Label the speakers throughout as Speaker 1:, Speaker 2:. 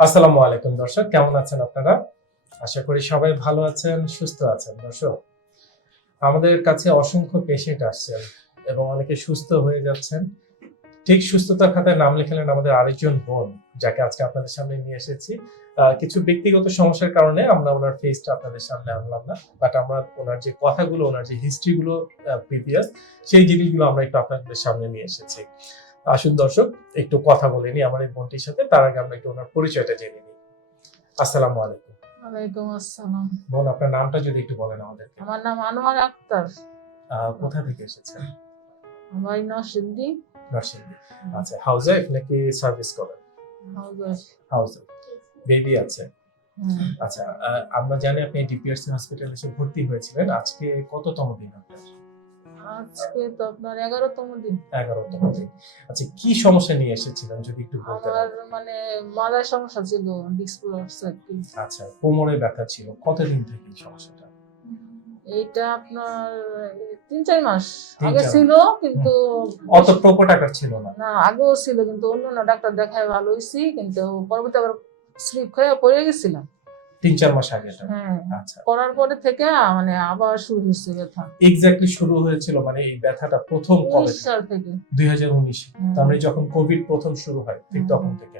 Speaker 1: আসসালামু আলাইকুম দর্শক, কেমন আছেন আপনারা? আশা করি সবাই ভালো আছেন, সুস্থ আছেন দর্শক। আমাদের কাছে অসংখ্য পেশেন্ট আসছেন এবং অনেকে সুস্থ হয়ে যাচ্ছেন। ঠিক সুস্থতার খাতায় নাম লিখালেন আমাদের আরেকজন বোন, যাকে আজকে আপনাদের সামনে নিয়ে এসেছি। কিছু ব্যক্তিগত সমস্যার কারণে আমরা ওনার ফেসটা আপনাদের সামনে আনলাম না বাট আমরা ওনার যে কথাগুলো, ওনার যে হিস্ট্রিগুলো প্রিভিয়াস সেই জিনিসগুলো আমরা একটু আপনাদের সামনে নিয়ে এসেছি। আসুন দর্শক একটু কথা বলে নিই আমার এই বোনটির সাথে। তার আগে আমরা একটু ওনার পরিচয়টা জেনে নিই। আসসালামু আলাইকুম।
Speaker 2: ওয়ালাইকুম আসসালাম।
Speaker 1: বোন আপনার নামটা যদি একটু বলেন আমাদেরকে।
Speaker 2: আমার নাম আনোয়ার আক্তার।
Speaker 1: কোথা থেকে এসেছেন?
Speaker 2: আমার নরসিংদী।
Speaker 1: নরসিংদী। আচ্ছা হাউসে নাকি সার্ভিস করেন?
Speaker 2: হাউস
Speaker 1: হাউসে বেবি আছে। আচ্ছা আমরা জানি আপনি ডিপিআরসি হসপিটালে এসে ভর্তি হয়েছিলেন। আজকে কততম দিন আপনার?
Speaker 2: আজকে তো আপনার এগারোতম দিন।
Speaker 1: এগারোতম দিন। আচ্ছা কি সমস্যা নিয়ে এসেছিলেন যদি একটু বলতেন?
Speaker 2: আমার মানে মাথায় সমস্যা ছিল ডিসপ্লোস আর কি
Speaker 1: আচ্ছা কোমরে ব্যথা ছিল। কতদিন থেকে এই সমস্যাটা?
Speaker 2: এইটা আপনার তিন চার মাস আগে ছিল কিন্তু
Speaker 1: অত প্রকট আকার ছিল না?
Speaker 2: না আগেও ছিল কিন্তু অন্য ডাক্তার দেখায় ভালো হয়েছি কিন্তু পরবর্তী আবার স্লিপ হয়ে পড়ে গেছিলাম।
Speaker 1: তিন চার মাস আগে এটা। আচ্ছা।
Speaker 2: করার পরে থেকে মানে আবার শুরু হয়েছে ব্যথা।
Speaker 1: এক্স্যাক্টলি শুরু হয়েছিল মানে এই ব্যথাটা প্রথম কবে
Speaker 2: সাল থেকে।
Speaker 1: দুই হাজার উনিশে।
Speaker 2: হুম।
Speaker 1: তার মানে যখন কোভিড প্রথম শুরু হয় ঠিক তখন থেকে।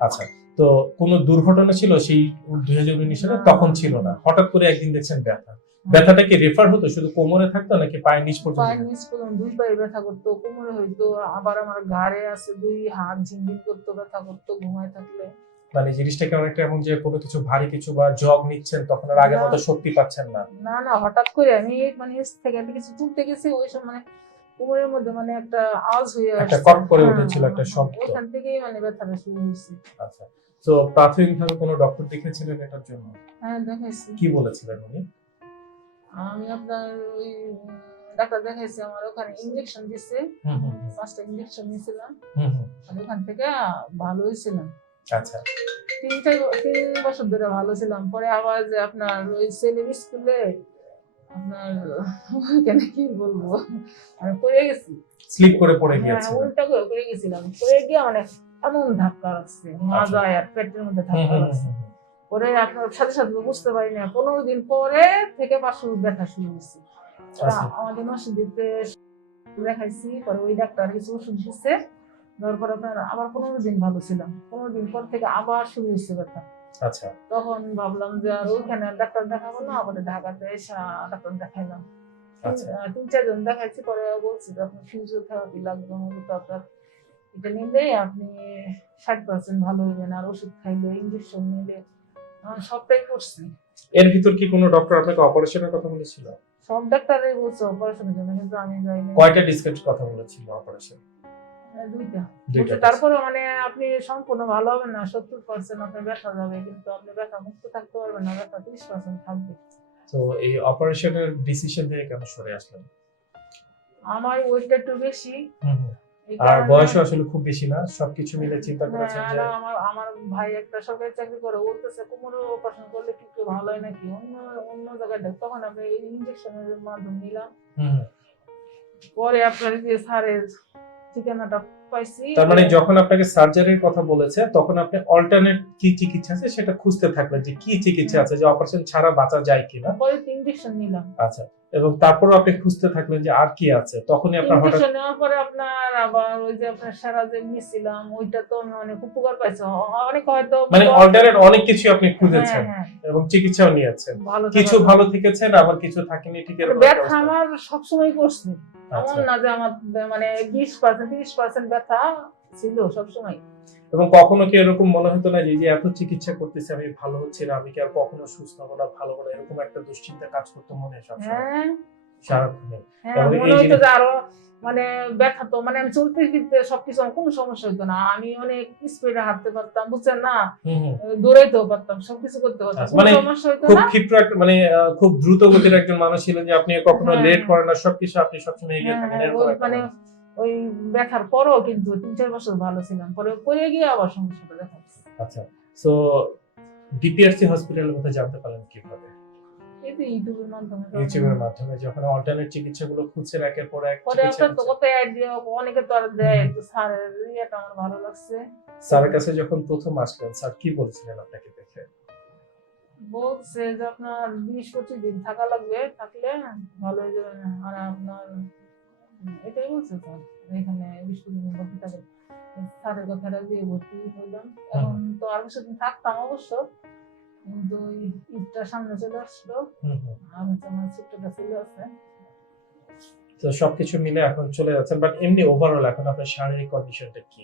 Speaker 1: আচ্ছা তো কোনো দুর্ঘটনা ছিল সেই দুই হাজার উনিশ সালে
Speaker 2: না।
Speaker 1: তখন ছিল না। হঠাৎ করে একদিন দেখছেন ব্যথা। ব্যথাটা কি রেফার হতো? শুধু কোমরে থাকতো নাকি পায়ের নিচ পর্যন্ত
Speaker 2: পায়ের নিচ পর্যন্ত দুই পায়ে ব্যথা করতো কোমরে হইতো আবার আমার ঘাড়ে আছে দুই হাত ঝিনঝিন করতো ব্যথা করতো ঘুমায় থাকলে।
Speaker 1: মানে জিনিসটা কেমন একটা এমন যে কোনো কিছু ভারী কিছু বা জগ নিচ্ছেন তখন আর আগের মতো শক্তি পাচ্ছেন না।
Speaker 2: না না হঠাৎ করে আমি মানে থেকে একটা কিছু তুলতে গেছি ওই সময় মানে কোমরের মধ্যে মানে একটা আওয়াজ হয়ে
Speaker 1: একটা। কট করে
Speaker 2: হ্যাঁ,
Speaker 1: উঠেছিল একটা
Speaker 2: হ্যাঁ,
Speaker 1: শব্দ।
Speaker 2: ওইখান থেকেই মানে ব্যথাটা শুরু হয়েছে।
Speaker 1: আচ্ছা তো প্রাথমিকভাবে কোনো ডক্টর দেখেছিলেন এটার জন্য?
Speaker 2: হ্যাঁ দেখাইছি
Speaker 1: কি বলেছিলেন উনি?
Speaker 2: আমি আপনার ওই ডাক্তার দেখাইছি আমার ওখানে ইঞ্জেকশন দিছে। পাঁচটা ইঞ্জেকশন নিয়েছিলাম।
Speaker 1: হুম হুম।
Speaker 2: আর ওখান থেকে ভালো হয়েছিলাম।
Speaker 1: আচ্ছা।
Speaker 2: তিন তিন বছর ধরে ভালো ছিলাম। পরে আবার যে আপনার ওই ছেলের স্কুলে আপনার কি বলব? আমি পড়ে গেছি।
Speaker 1: স্লিপ করে পড়ে
Speaker 2: হ্যাঁ, উল্টা করে পড়ে গেছিলাম। পড়ে গিয়ে মানে এমন ধাক্কা লাগছে মাজা আর পেটের মধ্যে ধাক্কা লাগছে। পরে আপনার সাথে সাথে বুঝতে পারি না পনেরো দিন পরে থেকে পাশে ব্যথা শুরু হয়েছে।
Speaker 1: আচ্ছা।
Speaker 2: আমাদের মসজিদে দেখাইছি পরে ওই ডাক্তার কিছু ওষুধ দিচ্ছে দেওয়ার পর আপনার আবার পনেরো দিন ভালো ছিলাম। দিন পর থেকে আবার শুরু হয়েছে ব্যথা
Speaker 1: আচ্ছা।
Speaker 2: তখন ভাবলাম যে আর ওইখানে ডাক্তার দেখাবো না আমাদের ঢাকাতে এসে ডাক্তার দেখাইলাম।
Speaker 1: আচ্ছা।
Speaker 2: তিন- চারজন দেখাইছি পরে বলছি যে আপনার ফিজিওথেরাপি লাগবে আপনার এটা নিলে আপনি ষাট পার্সেন্ট ভালো হইবেন আর ওষুধ খাইলে ইঞ্জেকশন নিলে সবটাই করছি।
Speaker 1: এর ভিতর কি কোনো ডক্টর আপনাকে অপারেশনের কথা বলেছিল?
Speaker 2: সব ডাক্তারই বলছে অপারেশনের জন্য কিন্তু আমি যাইনি।
Speaker 1: কয়টা ডিসকাউন্ট কথা বলেছিল অপারেশন
Speaker 2: দুইটা।
Speaker 1: দুইটা
Speaker 2: তারপরে মানে আপনি সম্পূর্ণ ভালো হবেন না সত্তর পার্সেন্ট আপনার ব্যথা যাবে কিন্তু আপনি ব্যথা মুক্ত থাকতে পারবেন না ব্যথা ত্রিশ পার্সেন্ট থাকবে।
Speaker 1: তো এই অপারেশনের ডিসিশন থেকে কেন সরে আসলেন?
Speaker 2: আমার ওয়েটটা একটু বেশি।
Speaker 1: আর বয়সও আসলে খুব বেশি না সবকিছু মিলে চিন্তা করেছেন
Speaker 2: হ্যাঁ,
Speaker 1: যে
Speaker 2: আমার আমার ভাই একটা সরকারি চাকরি করে ও বলতেছে কোমরে অপারেশন করলে কি একটু ভালো হয় নাকি? অন্য অন্য জায়গায় তখন আমি এই ইঞ্জেকশনের মাধ্যমে নিলাম। পরে আপনার যে স্যারের ঠিকানাটা পাইছি।
Speaker 1: তার মানে যখন আপনাকে সার্জারির কথা বলেছে তখন আপনি অল্টারনেট কি চিকিৎসা আছে সেটা খুঁজতে থাকবেন যে কি চিকিৎসা আছে যে অপারেশন ছাড়া বাঁচা যায় কিনা?
Speaker 2: পরে নিলাম।
Speaker 1: আচ্ছা। এবং তারপরও আপনি খুঁজতে থাকলেন যে আর কি আছে। তখনই আপনার হঠাৎ
Speaker 2: নেওয়ার পরে আপনার আবার ওই যে আপনার সারা যে নিছিলাম ওইটা তো আমি অনেক উপকার পাইছি। অনেক হয়তো
Speaker 1: মানে অল্টারনেট অনেক কিছু আপনি খুঁজেছেন
Speaker 2: হ্যাঁ, হ্যাঁ,
Speaker 1: এবং চিকিৎসাও নিয়েছেন। কিছু ভালো থেকেছেন আবার কিছু থাকেনি ঠিক এরকম একটা
Speaker 2: ব্যথা। আমার সবসময় করছে।
Speaker 1: আচ্ছা।
Speaker 2: এমন না যে আমার মানে বিশ পার্সেন্ট তিরিশ পার্সেন্ট ব্যথা ছিল সবসময়।
Speaker 1: এবং কখনো কি এরকম মনে হতো না যে এত চিকিৎসা করতেছি আমি ভালো হচ্ছে না আমি কি আর কখনো সুস্থ হব না ভালো হব না এরকম একটা দুশ্চিন্তা কাজ করতো মনে সবসময়।
Speaker 2: হ্যাঁ।
Speaker 1: সারাক্ষণে।
Speaker 2: হ্যাঁ মনে আরও মানে ব্যথা তো মানে আমি চলতে ফিরতে সবকিছু কোনো সমস্যা হতো না। আমি অনেক স্পিডে হাঁটতে পারতাম বুঝছেন না। দৌড়াইতেও পারতাম সবকিছু করতে পারতাম
Speaker 1: আচ্ছা, মানে খুব ক্ষিপ্র একটা মানে খুব দ্রুত গতির একজন মানুষ ছিলেন যে আপনি কখনো
Speaker 2: হ্যাঁ।
Speaker 1: লেট করেন না সবকিছু আপনি সবসময় এগিয়ে থাকেন এরকম
Speaker 2: মানে। ওই ব্যথার পরও কিন্তু তিন চার বছর ভালো ছিলাম। পরে পরে গিয়ে আবার সমস্যাটা দেখা
Speaker 1: আচ্ছা তো ডিপিআরসি হসপিটালের কথা জানতে পারলেন কীভাবে?
Speaker 2: ইউটিউবের মাধ্যমে
Speaker 1: ইউটিউবের মাধ্যমে যখন অল্টারনেট চিকিৎসাগুলো খুঁজছেন একের পর এক
Speaker 2: পরে
Speaker 1: চিকিৎসা
Speaker 2: আপনার তো
Speaker 1: নিচ্ছেন।
Speaker 2: অনেকে তো আর দেয় তো স্যারের ইয়েটা আমার ভালো লাগছে।
Speaker 1: স্যারের কাছে যখন প্রথম আসলেন স্যার কি বলেছিলেন আপনাকে দেখে?
Speaker 2: বলছে যে আপনার বিশ পঁচিশ দিন থাকা লাগবে থাকলে ভালো হয়ে যাবে আর আপনার এটাই বলছে তো এখানে বিশ বক্তৃতা স্যারের কথাটা দিয়ে ভর্তি হইলাম। এখন তো আর কিছুদিন থাকতাম অবশ্য। কিন্তু ঈদটা সামনে চলে আসলো।
Speaker 1: হুম হুম।
Speaker 2: আর হচ্ছে আমার ছোট্টটা চলে আসছে
Speaker 1: তো সবকিছু মিলে এখন চলে যাচ্ছেন। বাট এমনি ওভারঅল এখন আপনার শারীরিক কন্ডিশনটা কি?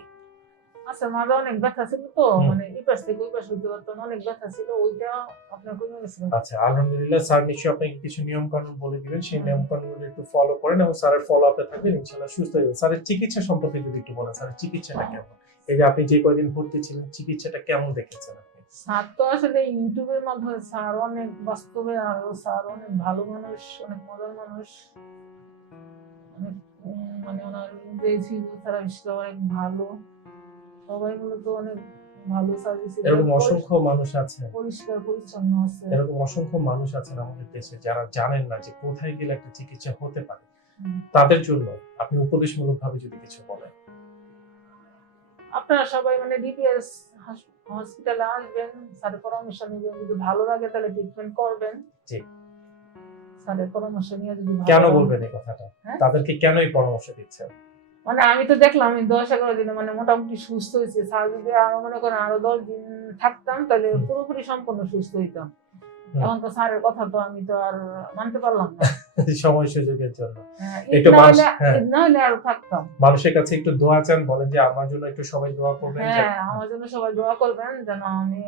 Speaker 2: আচ্ছা মাঝে অনেক ব্যথা ছিল তো মানে এই পাশ থেকে ওই পাশ হইতে পারতাম না, অনেক ব্যথা ছিল ওইটা আপনার কমে গেছিল
Speaker 1: আচ্ছা আলহামদুলিল্লাহ স্যার নিশ্চয়ই আপনাকে কিছু নিয়ম কানুন বলে দিবেন সেই নিয়ম কানুনগুলো একটু ফলো করেন এবং স্যারের ফলো আপে থাকবেন ইনশাল্লাহ সুস্থ হয়ে যাবেন। স্যারের চিকিৎসা সম্পর্কে যদি একটু বলেন স্যারের চিকিৎসাটা কেমন? এই যে আপনি যে কয়দিন ভর্তি ছিলেন চিকিৎসাটা কেমন দেখেছেন আপনি?
Speaker 2: স্যার তো আসলে ইউটিউবের মাধ্যমে স্যার অনেক বাস্তবে আরও স্যার অনেক ভালো মানুষ অনেক মজার মানুষ। অনেক মানে ওনার যে ছিল তারা বিশেষ অনেক ভালো। সবাই মূলত অনেক ভালো সার্ভিস
Speaker 1: এরকম অসংখ্য মানুষ আছে।
Speaker 2: পরিষ্কার পরিচ্ছন্ন আছে।
Speaker 1: এরকম অসংখ্য মানুষ আছেন আমাদের দেশে যারা জানেন না যে কোথায় গেলে একটা চিকিৎসা হতে পারে। তাদের জন্য আপনি উপদেশমূলক ভাবে যদি কিছু বলেন।
Speaker 2: আপনারা সবাই মানে ডিপিএস হসপিটালে আসবেন স্যারের পরামর্শ নেবেন যদি ভালো লাগে তাহলে ট্রিটমেন্ট করবেন।
Speaker 1: জি।
Speaker 2: স্যারের পরামর্শ নিয়ে যদি
Speaker 1: কেন বলবেন এই কথাটা?
Speaker 2: হ্যাঁ?
Speaker 1: তাদেরকে কেন এই পরামর্শ দিচ্ছেন?
Speaker 2: মানে আমি তো দেখলাম আমি দশ এগারো দিনে মানে মোটামুটি সুস্থ হয়েছে। যদি আরও মনে করেন আরও দশ দিন থাকতাম তাহলে পুরোপুরি সম্পূর্ণ সুস্থ হইতাম। এখন তো স্যারের কথা তো আমি তো আর মানতে পারলাম না।
Speaker 1: সময় সুযোগের জন্য।
Speaker 2: হ্যাঁ,
Speaker 1: একটু
Speaker 2: না হলে
Speaker 1: হ্যাঁ।
Speaker 2: আরও থাকতাম।
Speaker 1: মানুষের কাছে একটু দোয়া চান বলেন যে আমার জন্য একটু সবাই দোয়া করবেন
Speaker 2: হ্যাঁ আমার জন্য সবাই দোয়া করবেন যেন আমি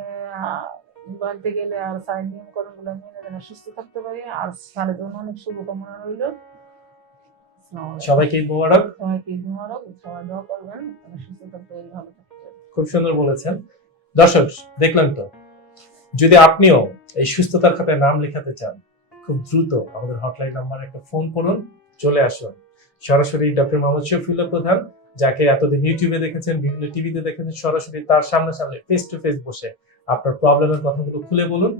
Speaker 2: বাড়িতে গেলে আর স্যারের নিয়ম করণগুলো মেনে যেন সুস্থ থাকতে পারি। আর স্যারের জন্য অনেক শুভকামনা রইল।
Speaker 1: সবাইকে ঈদ মোবারক।
Speaker 2: সবাইকে ঈদ মোবারক সবাই দোয়া করবেন সুস্থ থাকতে ভালো থাকতে
Speaker 1: খুব সুন্দর বলেছেন। দর্শক দেখলেন তো? যদি আপনিও এই সুস্থতার খাতায় নাম লেখাতে চান খুব দ্রুত আমাদের হটলাইন নাম্বারে একটা ফোন করুন চলে আসুন। সরাসরি ডক্টর মোহাম্মদ শফিউল্লাহ প্রধান যাকে এতদিন ইউটিউবে দেখেছেন বিভিন্ন টিভিতে দেখেছেন সরাসরি তার সামনে সামনে ফেস টু ফেস বসে আপনার প্রবলেমের কথাগুলো খুলে বলুন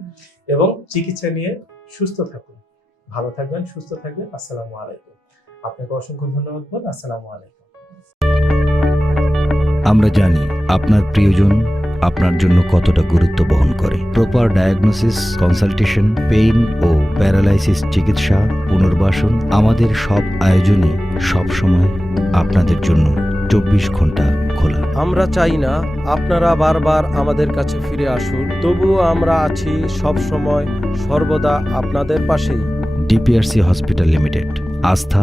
Speaker 1: এবং চিকিৎসা নিয়ে সুস্থ থাকুন। ভালো থাকবেন সুস্থ থাকবেন। আসসালামু আলাইকুম। আপনাকে অসংখ্য ধন্যবাদ বল আসসালামু আলাইকুম।
Speaker 3: আমরা জানি আপনার প্রিয়জন আপনার জন্য কতটা গুরুত্ব বহন করে। প্রপার ডায়াগনোসিস কনসালটেশন পেইন ও প্যারালাইসিস চিকিৎসা পুনর্বাসন আমাদের সব আয়োজনই সবসময় আপনাদের জন্য চব্বিশ ঘণ্টা খোলা।
Speaker 4: আমরা চাই না আপনারা বারবার আমাদের কাছে ফিরে আসুন তবুও আমরা আছি সব সময় সর্বদা আপনাদের পাশেই।
Speaker 3: ডিপিআরসি হসপিটাল লিমিটেড আস্থা